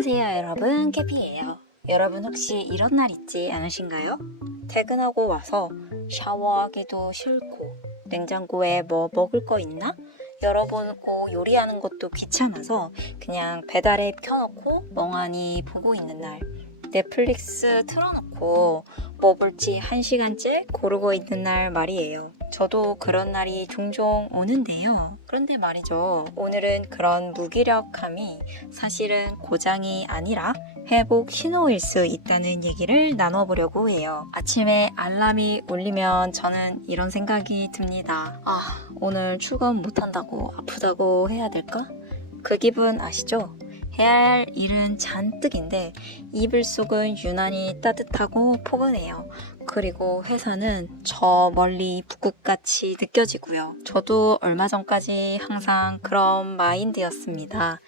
안녕하세요 여러분, 캐피예요. 여러분 혹시 이런 날 있지 않으신가요? 퇴근하고 와서 샤워하기도 싫고 냉장고에 뭐 먹을 거 있나? 열어보고 요리하는 것도 귀찮아서 그냥 배달앱 켜놓고 멍하니 보고 있는 날, 넷플릭스 틀어놓고 뭐 볼지 1시간째 고르고 있는 날 말이에요. 저도 그런 날이 종종 오는데요. 그런데 말이죠, 오늘은 그런 무기력함이 사실은 고장이 아니라 회복 신호일 수 있다는 얘기를 나눠보려고 해요. 아침에 알람이 울리면 저는 이런 생각이 듭니다. 오늘 출근 못한다고 아프다고 해야 될까? 그 기분 아시죠? 해야 할 일은 잔뜩인데 이불 속은 유난히 따뜻하고 포근해요. 그리고 회사는 저 멀리 북극같이 느껴지고요. 저도 얼마 전까지 항상 그런 마인드였습니다.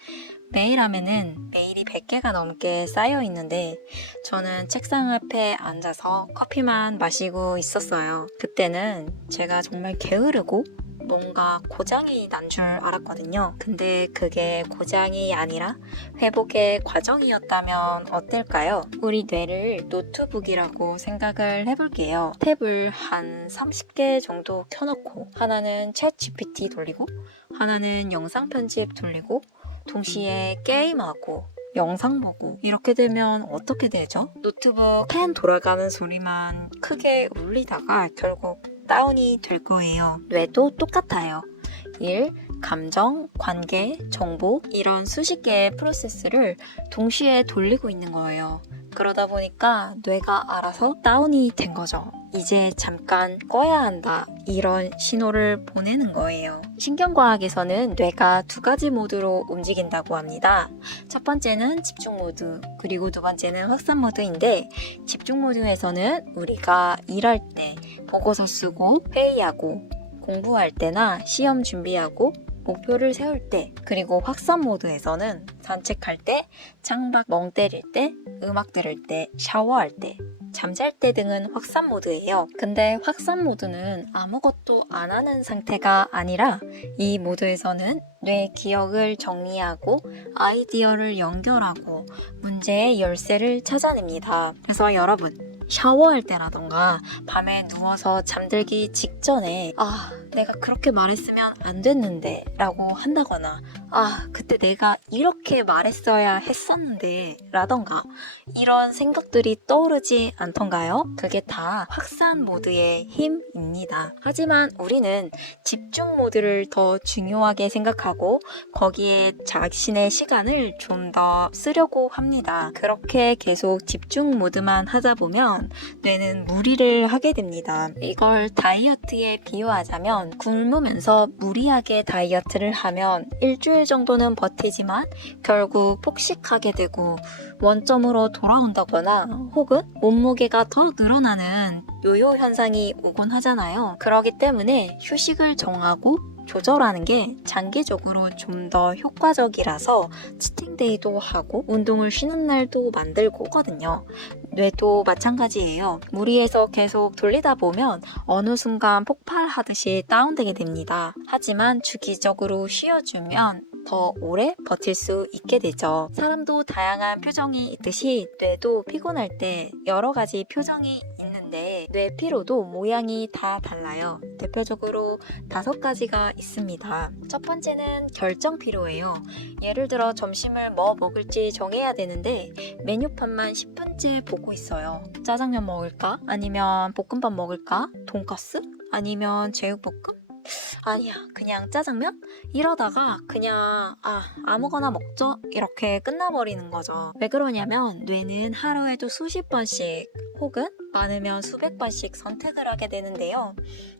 매일 하면은 메일이 100개가 넘게 쌓여 있는데 저는 책상 앞에 앉아서 커피만 마시고 있었어요. 그때는 제가 정말 게으르고 뭔가 고장이 난 줄 알았거든요. 근데 그게 고장이 아니라 회복의 과정이었다면 어떨까요? 우리 뇌를 노트북이라고 생각을 해볼게요. 탭을 한 30개 정도 켜놓고 하나는 챗 GPT 돌리고 하나는 영상 편집 돌리고 동시에 게임하고 영상 보고 이렇게 되면 어떻게 되죠? 노트북 펜 돌아가는 소리만 크게 울리다가 결국 다운이 될 거예요. 뇌도 똑같아요. 일, 감정, 관계, 정보 이런 수십 개의 프로세스를 동시에 돌리고 있는 거예요. 그러다 보니까 뇌가 알아서 다운이 된 거죠. 이제 잠깐 꺼야 한다 이런 신호를 보내는 거예요. 신경과학에서는 뇌가 2가지 모드로 움직인다고 합니다. 첫 번째는 집중 모드, 그리고 두 번째는 확산 모드인데 집중 모드에서는 우리가 일할 때, 보고서 쓰고 회의하고 공부할 때나 시험 준비하고 목표를 세울 때, 그리고 확산 모드에서는 산책할 때, 창밖 멍 때릴 때, 음악 들을 때, 샤워할 때, 잠잘 때 등은 확산 모드예요. 근데 확산 모드는 아무것도 안 하는 상태가 아니라 이 모드에서는 뇌 기억을 정리하고 아이디어를 연결하고 문제의 열쇠를 찾아냅니다. 그래서 여러분, 샤워할 때라던가 밤에 누워서 잠들기 직전에 내가 그렇게 말했으면 안 됐는데 라고 한다거나 그때 내가 이렇게 말했어야 했었는데 라던가 이런 생각들이 떠오르지 않던가요? 그게 다 확산 모드의 힘입니다. 하지만 우리는 집중 모드를 더 중요하게 생각하고 거기에 자신의 시간을 좀 더 쓰려고 합니다. 그렇게 계속 집중 모드만 하다 보면 뇌는 무리를 하게 됩니다. 이걸 다이어트에 비유하자면 굶으면서 무리하게 다이어트를 하면 일주일 정도는 버티지만 결국 폭식하게 되고 원점으로 돌아온다거나 혹은 몸무게가 더 늘어나는 요요 현상이 오곤 하잖아요. 그렇기 때문에 휴식을 정하고 조절하는 게 장기적으로 좀 더 효과적이라서 치팅데이도 하고 운동을 쉬는 날도 만들고 하거든요. 뇌도 마찬가지예요. 무리해서 계속 돌리다 보면 어느 순간 폭발하듯이 다운되게 됩니다. 하지만 주기적으로 쉬어주면 더 오래 버틸 수 있게 되죠. 사람도 다양한 표정이 있듯이 뇌도 피곤할 때 여러 가지 표정이 있는데 뇌 피로도 모양이 다 달라요. 대표적으로 5가지가 있습니다. 첫 번째는 결정 피로예요. 예를 들어 점심을 뭐 먹을지 정해야 되는데 메뉴판만 10분째 보고 있어요. 짜장면 먹을까? 아니면 볶음밥 먹을까? 돈가스? 아니면 제육볶음? 아니야, 그냥 짜장면? 이러다가 그냥 아무거나 먹죠? 이렇게 끝나버리는 거죠. 왜 그러냐면 뇌는 하루에도 수십 번씩 혹은 많으면 수백 번씩 선택을 하게 되는데요.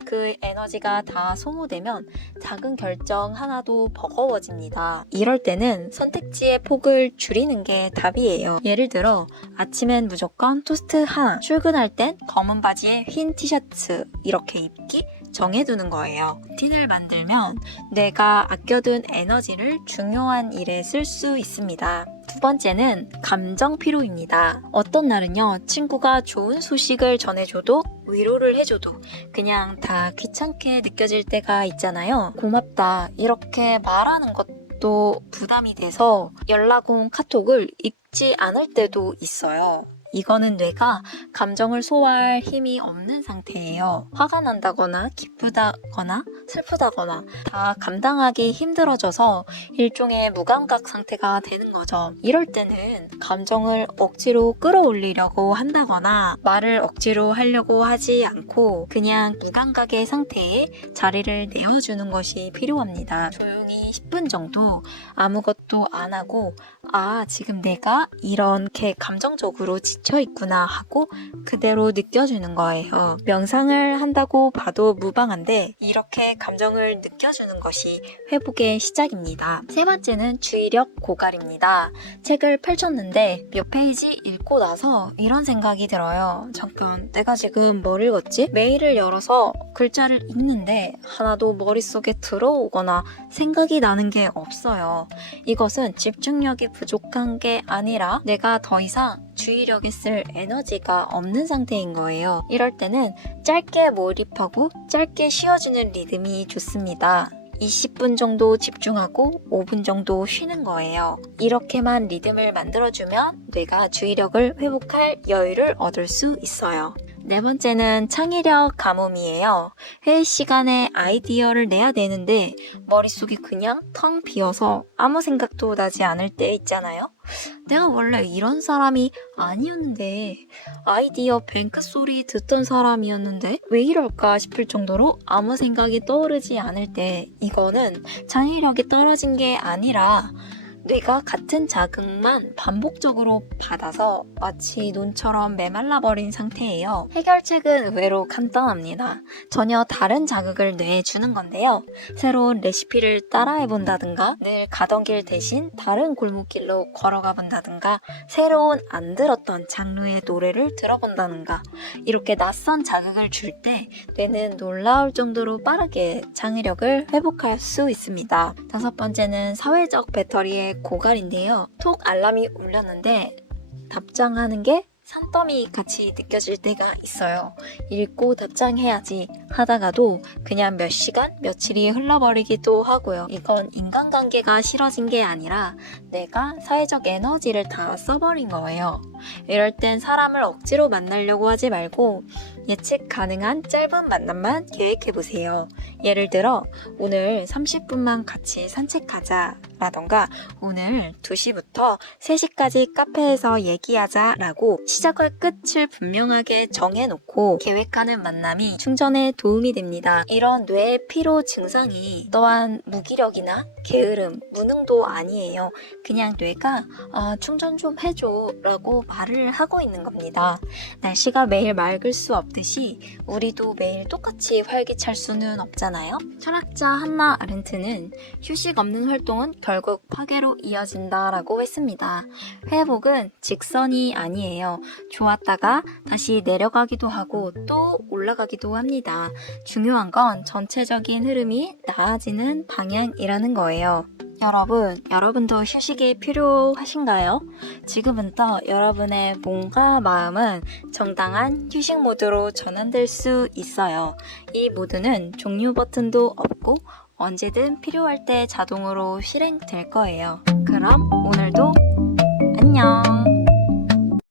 그 에너지가 다 소모되면 작은 결정 하나도 버거워집니다. 이럴 때는 선택지의 폭을 줄이는 게 답이에요. 예를 들어 아침엔 무조건 토스트 하나, 출근할 땐 검은 바지에 흰 티셔츠 이렇게 입기 정해두는 거예요. 루틴을 만들면 내가 아껴둔 에너지를 중요한 일에 쓸 수 있습니다. 두 번째는 감정 피로입니다. 어떤 날은요, 친구가 좋은 소식을 전해줘도 위로를 해줘도 그냥 다 귀찮게 느껴질 때가 있잖아요. 고맙다 이렇게 말하는 것 것도 부담이 돼서 연락 온 카톡을 읽지 않을 때도 있어요. 이거는 뇌가 감정을 소화할 힘이 없는 상태예요. 화가 난다거나 기쁘다거나 슬프다거나 다 감당하기 힘들어져서 일종의 무감각 상태가 되는 거죠. 이럴 때는 감정을 억지로 끌어올리려고 한다거나 말을 억지로 하려고 하지 않고 그냥 무감각의 상태에 자리를 내어주는 것이 필요합니다. 조용히 10분 정도 아무것도 안 하고 지금 내가 이렇게 감정적으로 지쳐있구나 하고 그대로 느껴주는 거예요. 명상을 한다고 봐도 무방한데 이렇게 감정을 느껴주는 것이 회복의 시작입니다. 세 번째는 주의력 고갈입니다. 책을 펼쳤는데 몇 페이지 읽고 나서 이런 생각이 들어요. 잠깐, 내가 지금 뭘 읽었지? 메일을 열어서 글자를 읽는데 하나도 머릿속에 들어오거나 생각이 나는 게 없어요. 이것은 집중력이 부족한 게 아니라 내가 더 이상 주의력에 쓸 에너지가 없는 상태인 거예요. 이럴 때는 짧게 몰입하고 짧게 쉬어주는 리듬이 좋습니다. 20분 정도 집중하고 5분 정도 쉬는 거예요. 이렇게만 리듬을 만들어주면 뇌가 주의력을 회복할 여유를 얻을 수 있어요. 네 번째는 창의력 가뭄이에요. 회의 시간에 아이디어를 내야 되는데 머릿속이 그냥 텅 비어서 아무 생각도 나지 않을 때 있잖아요. 내가 원래 이런 사람이 아니었는데 아이디어 뱅크 소리 듣던 사람이었는데 왜 이럴까 싶을 정도로 아무 생각이 떠오르지 않을 때 이거는 창의력이 떨어진 게 아니라 뇌가 같은 자극만 반복적으로 받아서 마치 논처럼 메말라버린 상태예요. 해결책은 의외로 간단합니다. 전혀 다른 자극을 뇌에 주는 건데요. 새로운 레시피를 따라해본다든가 늘 가던 길 대신 다른 골목길로 걸어가 본다든가 새로운 안 들었던 장르의 노래를 들어본다든가 이렇게 낯선 자극을 줄 때 뇌는 놀라울 정도로 빠르게 창의력을 회복할 수 있습니다. 다섯 번째는 사회적 배터리의 고갈인데요. 톡 알람이 울렸는데 답장하는 게 산더미 같이 느껴질 때가 있어요. 읽고 답장해야지 하다가도 그냥 몇 시간, 며칠이 흘러버리기도 하고요. 이건 인간관계가 싫어진 게 아니라 내가 사회적 에너지를 다 써버린 거예요. 이럴 땐 사람을 억지로 만나려고 하지 말고 예측 가능한 짧은 만남만 계획해보세요. 예를 들어 오늘 30분만 같이 산책하자 라던가 오늘 2시부터 3시까지 카페에서 얘기하자 라고 시작과 끝을 분명하게 정해놓고 계획하는 만남이 충전에 도움이 됩니다. 이런 뇌의 피로 증상이 또한 무기력이나 게으름, 무능도 아니에요. 그냥 뇌가 충전 좀 해줘 라고 말을 하고 있는 겁니다. 날씨가 매일 맑을 수 없듯이 우리도 매일 똑같이 활기찰 수는 없잖아요. 철학자 한나 아렌트는 휴식 없는 활동은 결국 파괴로 이어진다 라고 했습니다. 회복은 직선이 아니에요. 좋았다가 다시 내려가기도 하고 또 올라가기도 합니다. 중요한 건 전체적인 흐름이 나아지는 방향이라는 거예요. 여러분도 휴식이 필요하신가요? 지금부터 여러분의 몸과 마음은 정당한 휴식 모드로 전환될 수 있어요. 이 모드는 종료 버튼도 없고 언제든 필요할 때 자동으로 실행될 거예요. 그럼 오늘도 안녕!